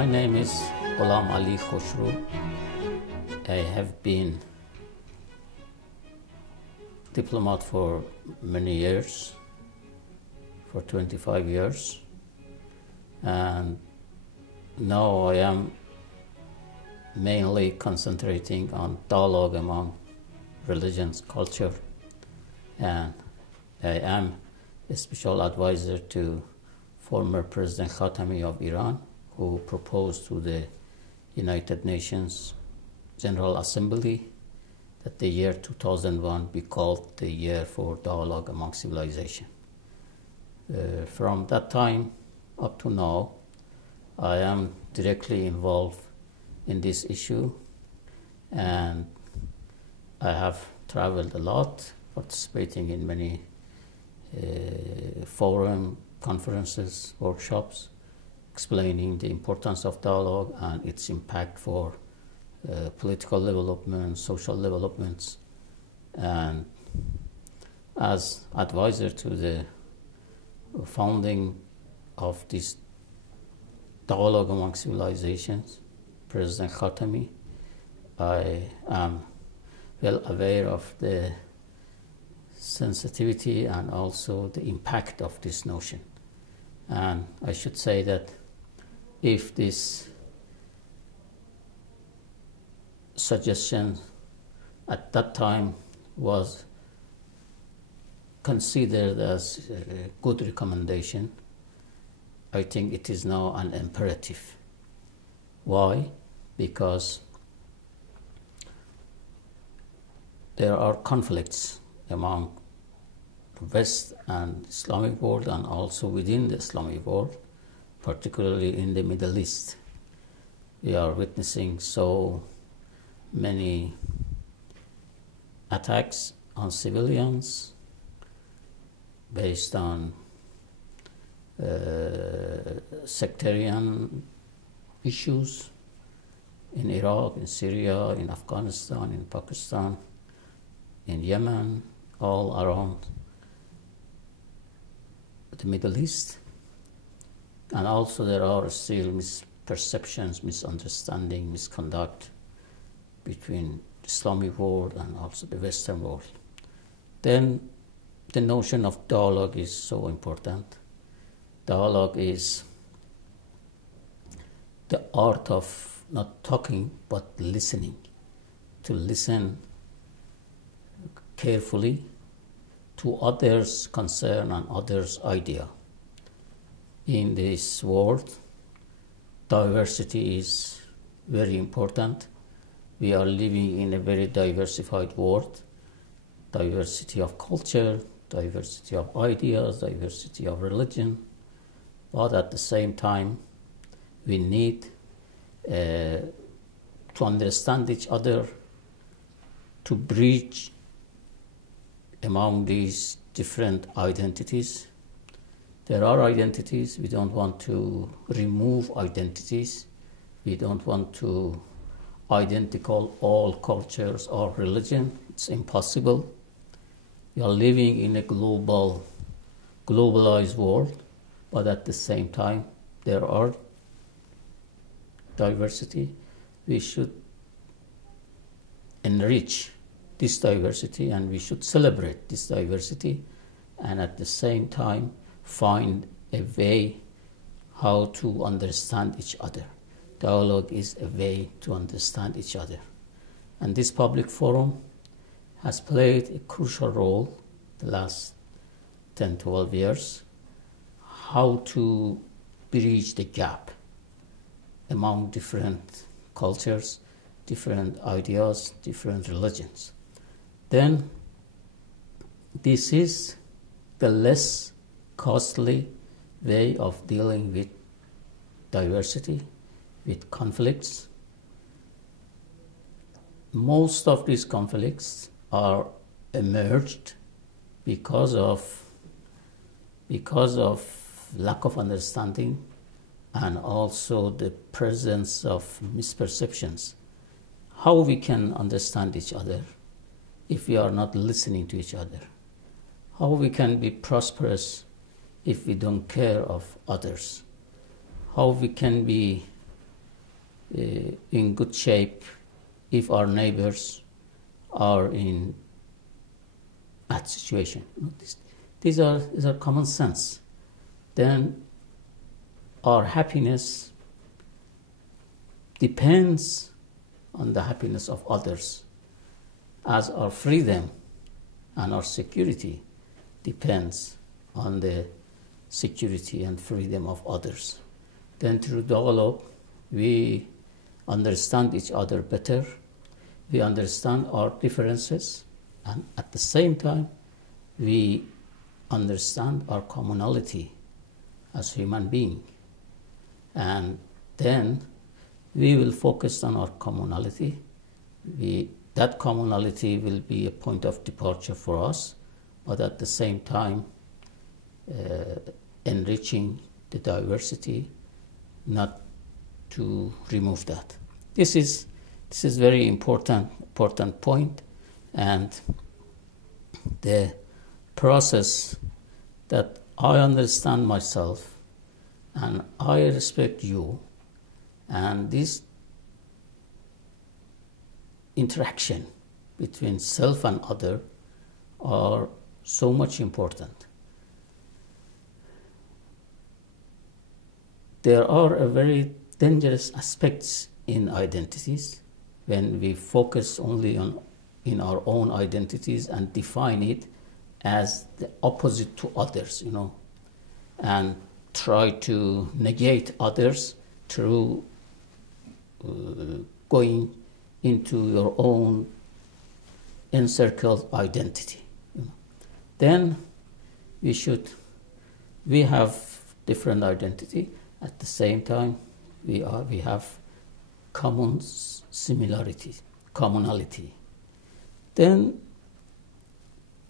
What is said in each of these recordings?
My name is Gholamali Khoshroo. I have been diplomat for many years, for 25 years, and now I am mainly concentrating on dialogue among religions, culture, and I am a special advisor to former President Khatami of Iran, who proposed to the United Nations General Assembly that the year 2001 be called the year for dialogue among civilization. From that time up to now, I am directly involved in this issue, and I have traveled a lot, participating in many forums, conferences, workshops, explaining the importance of dialogue and its impact for political development, social developments, and as advisor to the founding of this dialogue among civilizations, President Khatami, I am well aware of the sensitivity and also the impact of this notion. And I should say that if this suggestion at that time was considered as a good recommendation, I think it is now an imperative. Why? Because there are conflicts among West and Islamic world, and also within the Islamic world, particularly in the Middle East. We are witnessing so many attacks on civilians based on sectarian issues in Iraq, in Syria, in Afghanistan, in Pakistan, in Yemen, all around the Middle East. And also there are still misperceptions, misunderstanding, misconduct between the Islamic world and also the Western world. Then the notion of dialogue is so important. Dialogue is the art of not talking but listening, to listen carefully to others' concern and others' idea. In this world, diversity is very important. We are living in a very diversified world, diversity of culture, diversity of ideas, diversity of religion, but at the same time, we need to understand each other, to bridge among these different identities. There are identities. We don't want to remove identities. We don't want to identical all cultures or religion. It's impossible. We are living in a globalized world, but at the same time, there are diversity. We should enrich this diversity, and we should celebrate this diversity, and at the same time find a way how to understand each other. Dialogue is a way to understand each other. And this public forum has played a crucial role the last 10, 12 years, how to bridge the gap among different cultures, different ideas, different religions. Then this is the less costly way of dealing with diversity, with conflicts. Most of these conflicts are emerged because of lack of understanding and also the presence of misperceptions. How we can understand each other if we are not listening to each other? How we can be prosperous if we don't care of others? How we can be in good shape if our neighbors are in bad situation. These are common sense. Then our happiness depends on the happiness of others, as our freedom and our security depends on the security and freedom of others. Then through dialogue, we understand each other better, we understand our differences, and at the same time, we understand our commonality as human beings. And then we will focus on our commonality. That commonality will be a point of departure for us, but at the same time, enriching the diversity, not to remove that. This is very important point, and the process that I understand myself and I respect you, and this interaction between self and other are so much important. There are a very dangerous aspects in identities when we focus only in our own identities and define it as the opposite to others, and try to negate others through going into your own encircled identity. Then we have different identity. At the same time, we have common similarities, commonality. Then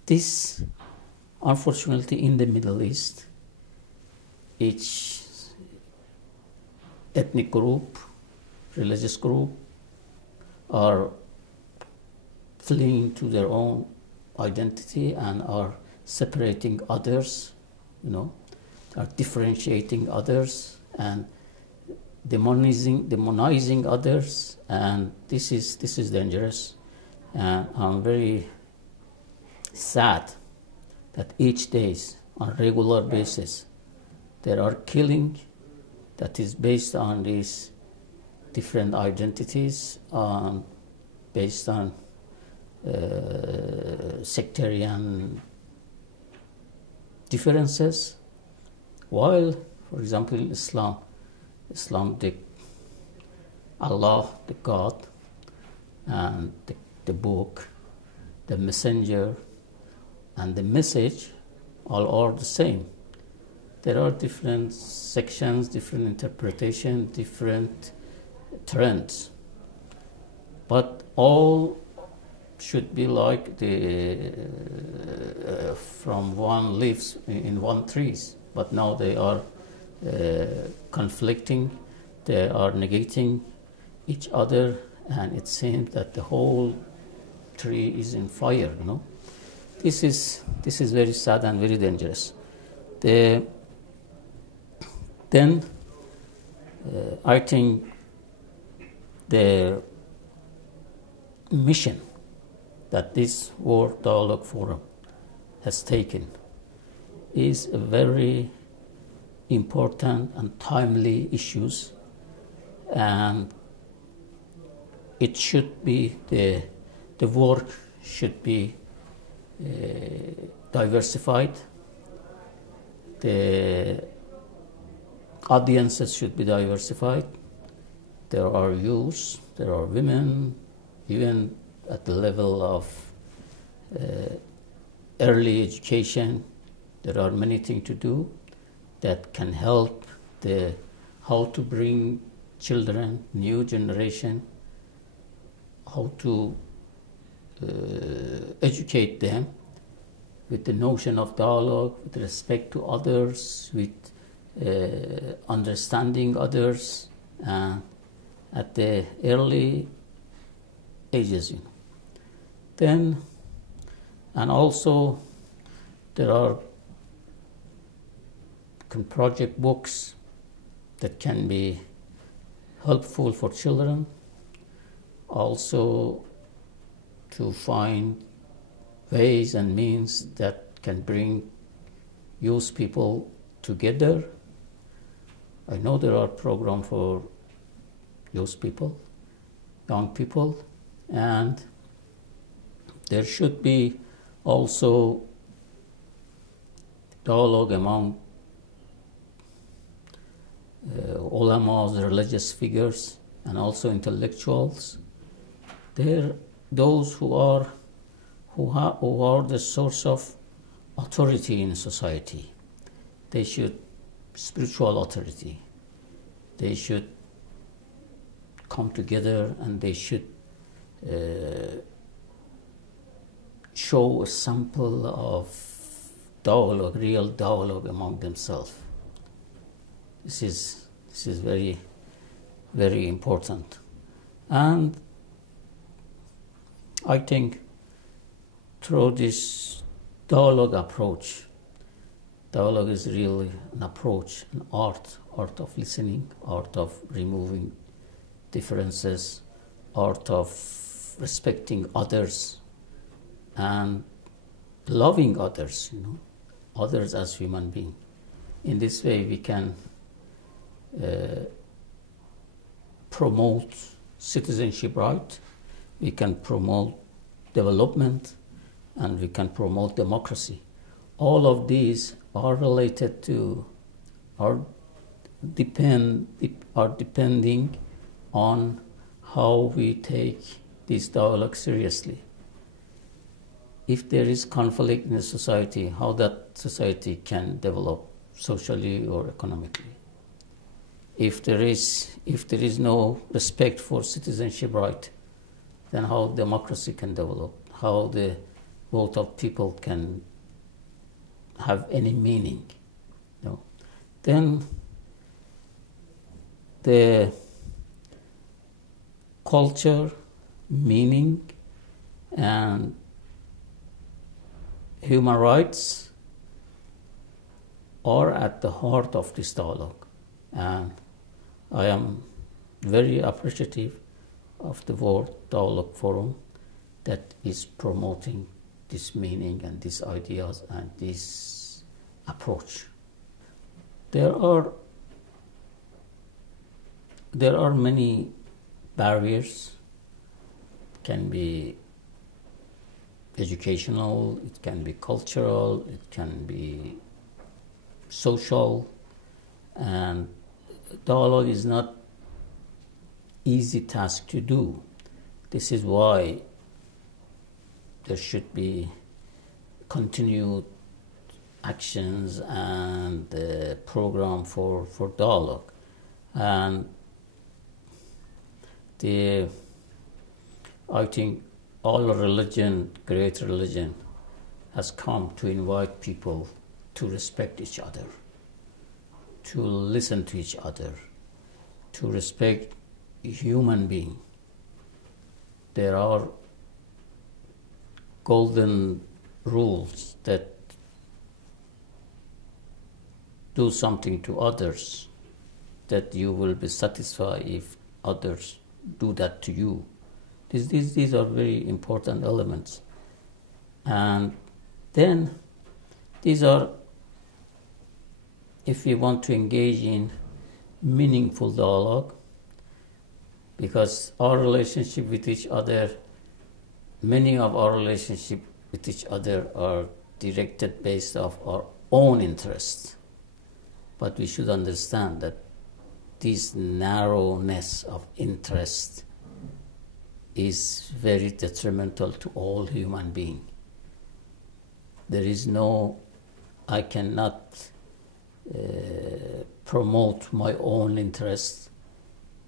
this, unfortunately, in the Middle East, each ethnic group, religious group, are fleeing to their own identity and are separating others, are differentiating others and demonizing others, and this is dangerous. And I'm very sad that each day, on a regular basis, there are killing that is based on these different identities, based on sectarian differences. While, for example, Islam, Allah, the God, and the book, the messenger, and the message all are the same. There are different sections, different interpretation, different trends, but all should be like from one leaves in one trees. But now they are conflicting, they are negating each other, and it seems that the whole tree is in fire. This is very sad and very dangerous. Then I think the mission that this World Dialogue Forum has taken is a very important and timely issues, and it should be the work should be diversified, the audiences should be diversified. There are youths, there are women, even at the level of early education. There are many things to do that can help how to bring children, new generation, how to educate them with the notion of dialogue, with respect to others, with understanding others, at the early ages. Then, and also there are project books that can be helpful for children, also to find ways and means that can bring youth people together. I know there are programs for youth people, young people, and there should be also dialogue among ulamas, religious figures, and also intellectuals. They're those who are the source of authority in society. They should spiritual authority. They should come together and they should show a sample of dialogue, real dialogue among themselves. This is very, very important. And I think through this dialogue approach, dialogue is really an approach, an art of listening, art of removing differences, art of respecting others and loving others, others as human beings. In this way, we can promote citizenship right, we can promote development, and we can promote democracy. All of these are related to, are depending on how we take this dialogue seriously. If there is conflict in the society, how that society can develop socially or economically. If there is no respect for citizenship right, then how democracy can develop, how the vote of people can have any meaning. Then the culture, meaning, and human rights are at the heart of this dialogue. And I am very appreciative of the World Dialogue Forum that is promoting this meaning and these ideas and this approach. There are many barriers. It can be educational, it can be cultural, it can be social, and dialogue is not easy task to do. This is why there should be continued actions and program for dialogue. And I think all religion, great religion, has come to invite people to respect each other, to listen to each other, to respect human being. There are golden rules that do something to others, that you will be satisfied if others do that to you. These are very important elements. And then these are, if we want to engage in meaningful dialogue, because our relationship with each other, many of our relationship with each other are directed based off our own interests. But we should understand that this narrowness of interest is very detrimental to all human beings. There is I cannot promote my own interest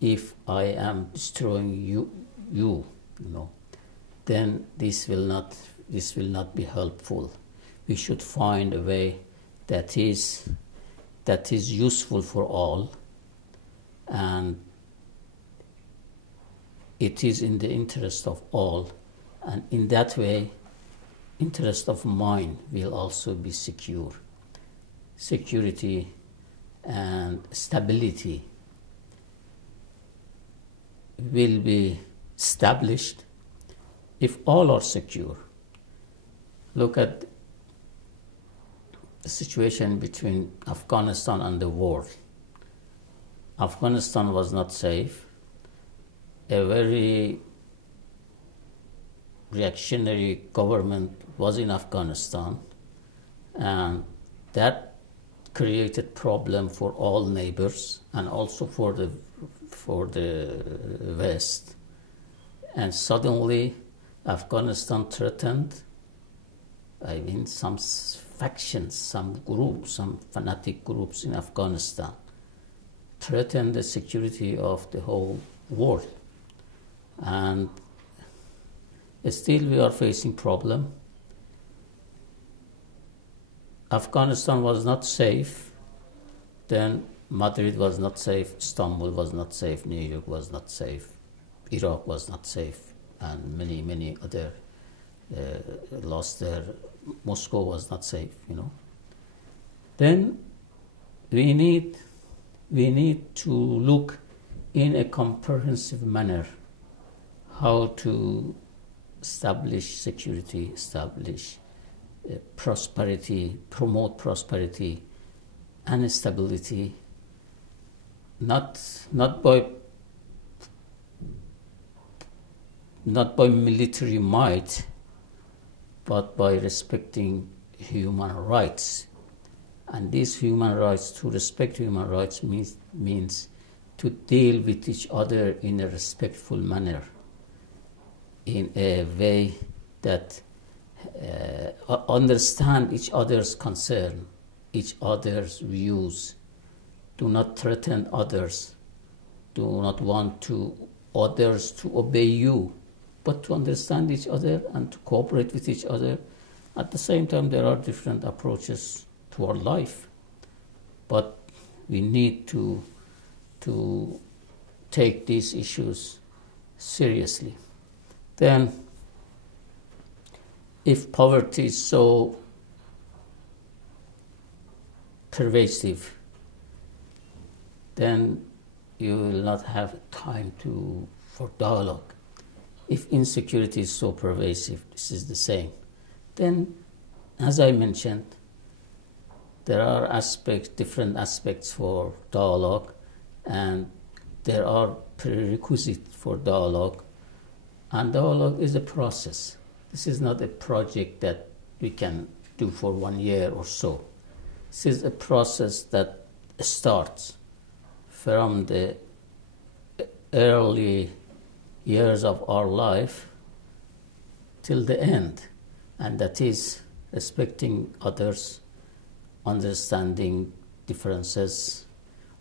if I am destroying you, then this will not be helpful. We should find a way that is useful for all, and it is in the interest of all, and in that way, interest of mine will also be secure. Security and stability will be established if all are secure. Look at the situation between Afghanistan and the world. Afghanistan was not safe. A very reactionary government was in Afghanistan, and that created problem for all neighbors and also for the West. And suddenly Afghanistan threatened, some factions, some groups, some fanatic groups in Afghanistan threatened the security of the whole world. And still we are facing problem. Afghanistan was not safe, then Madrid was not safe, Istanbul was not safe, New York was not safe, Iraq was not safe, and many other lost their, Moscow was not safe, Then we need to look in a comprehensive manner how to establish security, establish prosperity, promote prosperity and stability, not by military might, but by respecting human rights. And these human rights, to respect human rights means to deal with each other in a respectful manner, in a way that understand each other's concern, each other's views, do not threaten others, do not want others to obey you, but to understand each other and to cooperate with each other. At the same time, there are different approaches to our life, but we need to take these issues seriously. Then, if poverty is so pervasive, then you will not have time for dialogue. If insecurity is so pervasive, this is the same. Then, as I mentioned, there are different aspects for dialogue, and there are prerequisites for dialogue. And dialogue is a process. This is not a project that we can do for 1 year or so. This is a process that starts from the early years of our life till the end, and that is respecting others, understanding differences,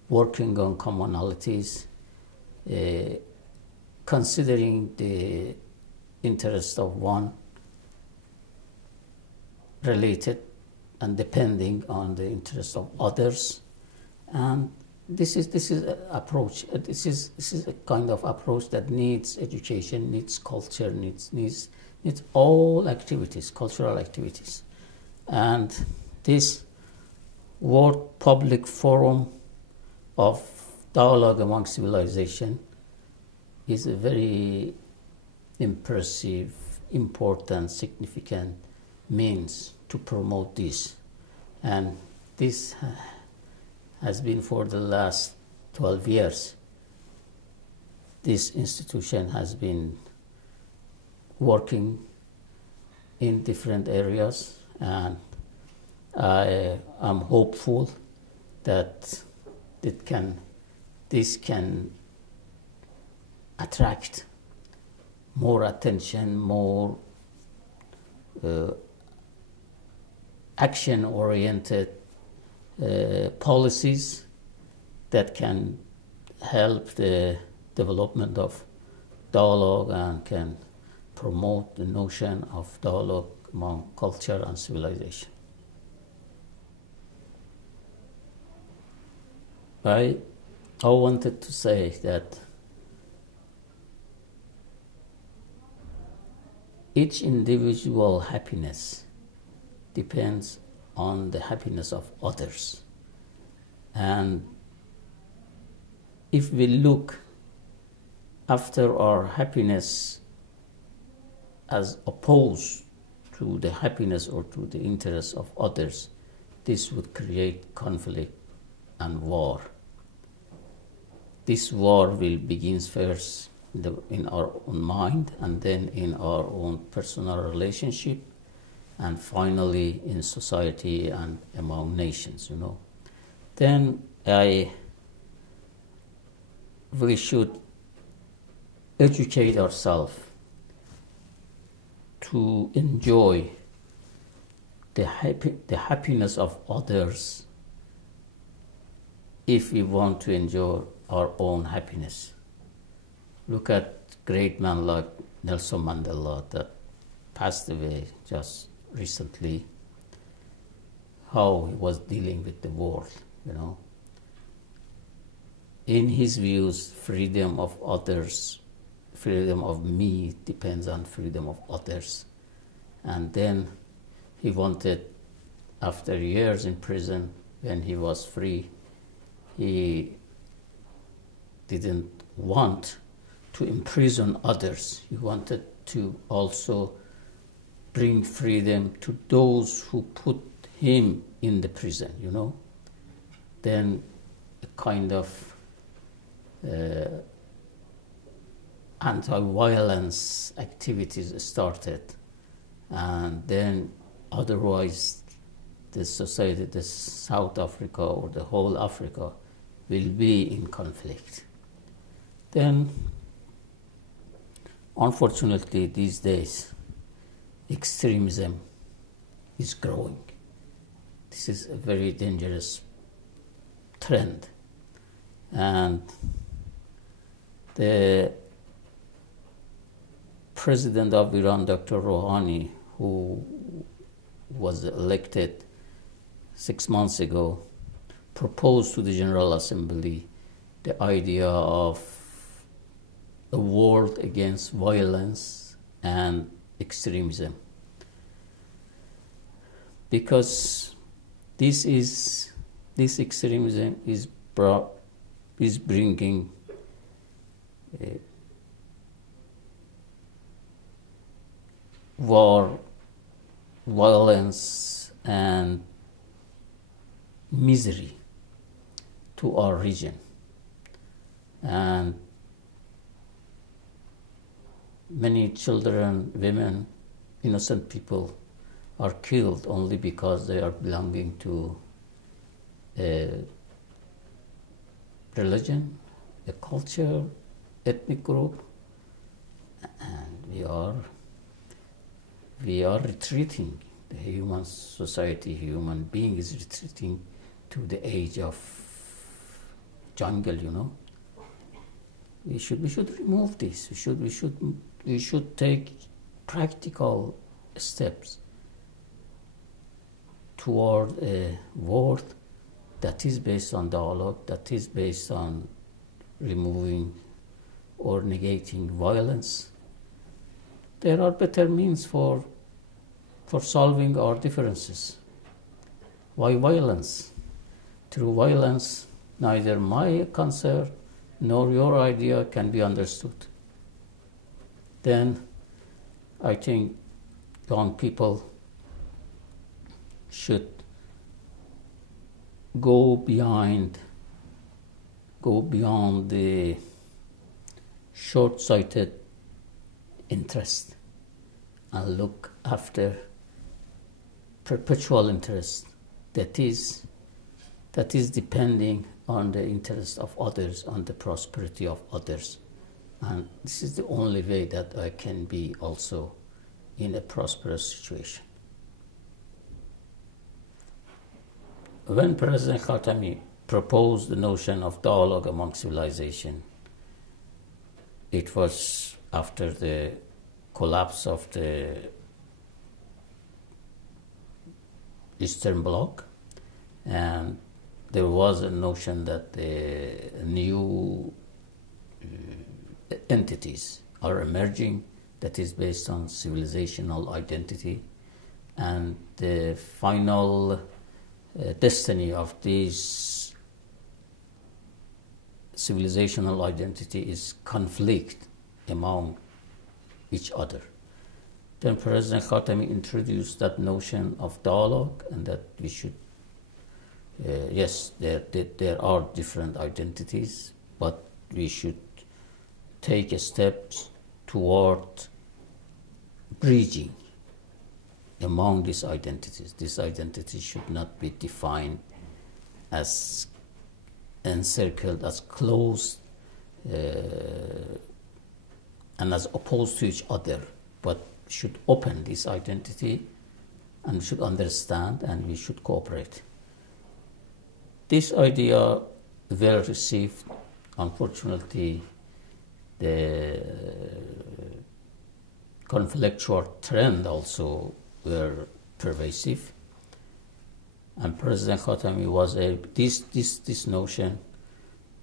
working on commonalities, considering the interest of one related and depending on the interest of others. And this is an approach. This is a kind of approach that needs education, needs culture, needs all activities, cultural activities. And this World Public Forum of Dialogue Among Civilization is a very impressive, important, significant means to promote this. And this has been for the last 12 years. This institution has been working in different areas, and I am hopeful that this can attract more attention, more action-oriented policies that can help the development of dialogue and can promote the notion of dialogue among culture and civilization. I wanted to say that each individual happiness depends on the happiness of others. And if we look after our happiness as opposed to the happiness or to the interests of others, this would create conflict and war. This war will begin first in our own mind, and then in our own personal relationship, and finally in society and among nations, Then we should educate ourselves to enjoy the happiness of others if we want to enjoy our own happiness. Look at great men like Nelson Mandela that passed away just recently, how he was dealing with the world, In his views, freedom of others, freedom of me depends on freedom of others. And then he wanted, after years in prison, when he was free, he didn't want to imprison others. He wanted to also bring freedom to those who put him in the prison, Then a kind of anti-violence activities started, and then otherwise the society, the South Africa or the whole Africa will be in conflict. Then, unfortunately, these days, extremism is growing. This is a very dangerous trend. And the President of Iran, Dr. Rouhani, who was elected 6 months ago, proposed to the General Assembly the idea of a world against violence and extremism, because this extremism is bringing war, violence, and misery to our region. And many children, women, innocent people are killed only because they are belonging to a religion, a culture, ethnic group, and we are retreating. The human society, human being is retreating to the age of jungle, We should remove this. We should take practical steps toward a world that is based on dialogue, that is based on removing or negating violence. There are better means for solving our differences. Why violence? Through violence, neither my concern nor your idea can be understood. Then I think young people should go beyond the short-sighted interest and look after perpetual interest that is depending on the interest of others, on the prosperity of others. And this is the only way that I can be also in a prosperous situation. When President Khatami proposed the notion of dialogue among civilization, it was after the collapse of the Eastern Bloc, and there was a notion that the new entities are emerging that is based on civilizational identity, and the final destiny of these civilizational identity is conflict among each other. Then President Khatami introduced that notion of dialogue, and that we should, yes, there are different identities, but we should take steps toward bridging among these identities. These identities should not be defined as encircled, as closed, and as opposed to each other, but should open this identity and should understand, and we should cooperate. This idea well received. Unfortunately, the conflictual trend also were pervasive, and President Khatami was this notion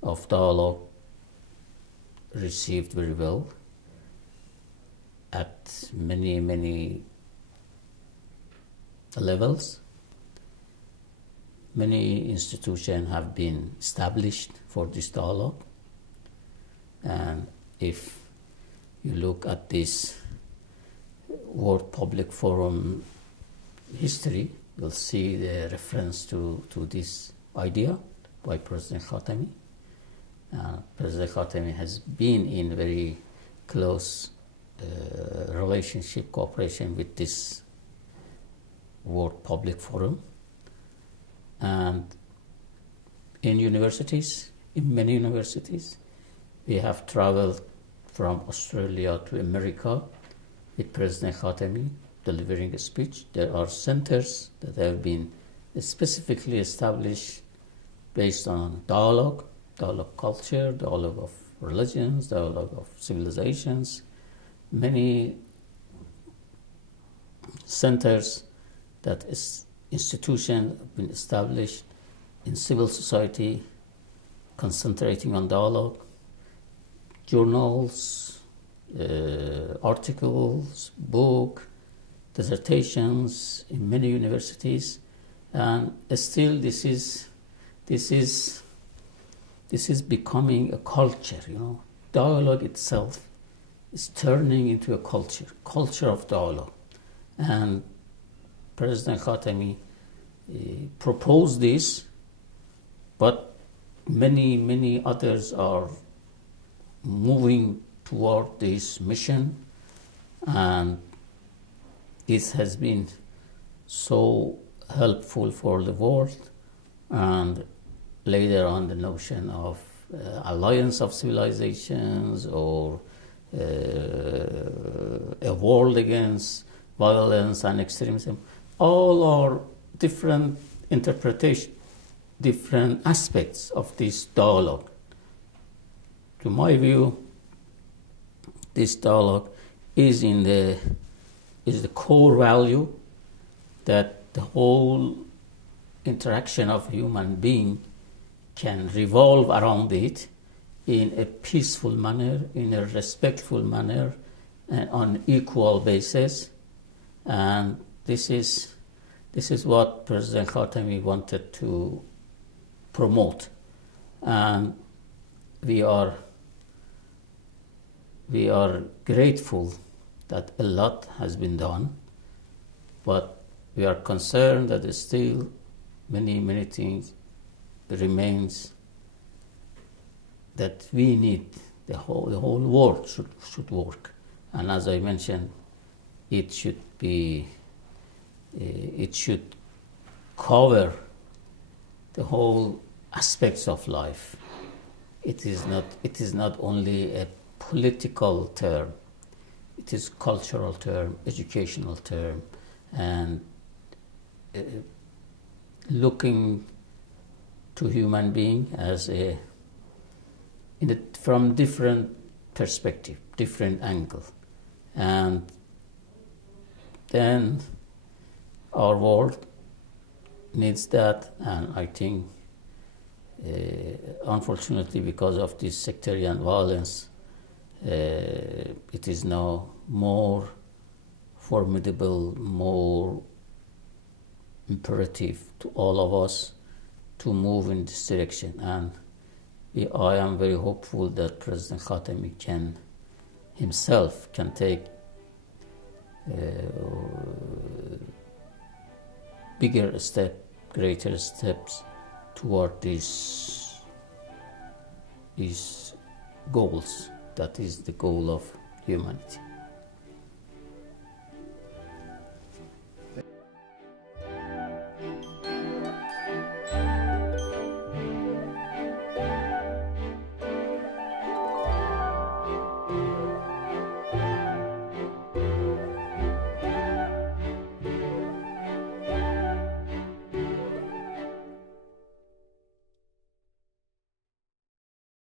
of dialogue received very well at many levels. Many institutions have been established for this dialogue, and if you look at this World Public Forum history, you'll see the reference to this idea by President Khatami. President Khatami has been in very close relationship, cooperation with this World Public Forum. And in universities, in many universities, we have traveled from Australia to America with President Khatami delivering a speech. There are centers that have been specifically established based on dialogue culture, dialogue of religions, dialogue of civilizations. Many centers that institutions have been established in civil society concentrating on dialogue, journals, articles, books, dissertations in many universities, and still this is becoming a culture. Dialogue itself is turning into a culture of dialogue, and President Khatami proposed this, but many others are moving toward this mission, and this has been so helpful for the world. And later on, the notion of alliance of civilizations, or a world against violence and extremism, all are different interpretations, different aspects of this dialogue. To my view, this dialogue is the core value that the whole interaction of human being can revolve around it in a peaceful manner, in a respectful manner, and on equal basis. And this is what President Khatami wanted to promote. And we are grateful that a lot has been done, but we are concerned that still many things remains that we need. The whole world should work, and as I mentioned, it should cover the whole aspects of life. It is not only a political term. It is cultural term, educational term, and looking to human being as from different perspective, different angle, and then our world needs that. And I think, unfortunately, because of this sectarian violence, it is now more formidable, more imperative to all of us to move in this direction. And I am very hopeful that President Khatami himself can take bigger greater steps toward these goals. That is the goal of humanity.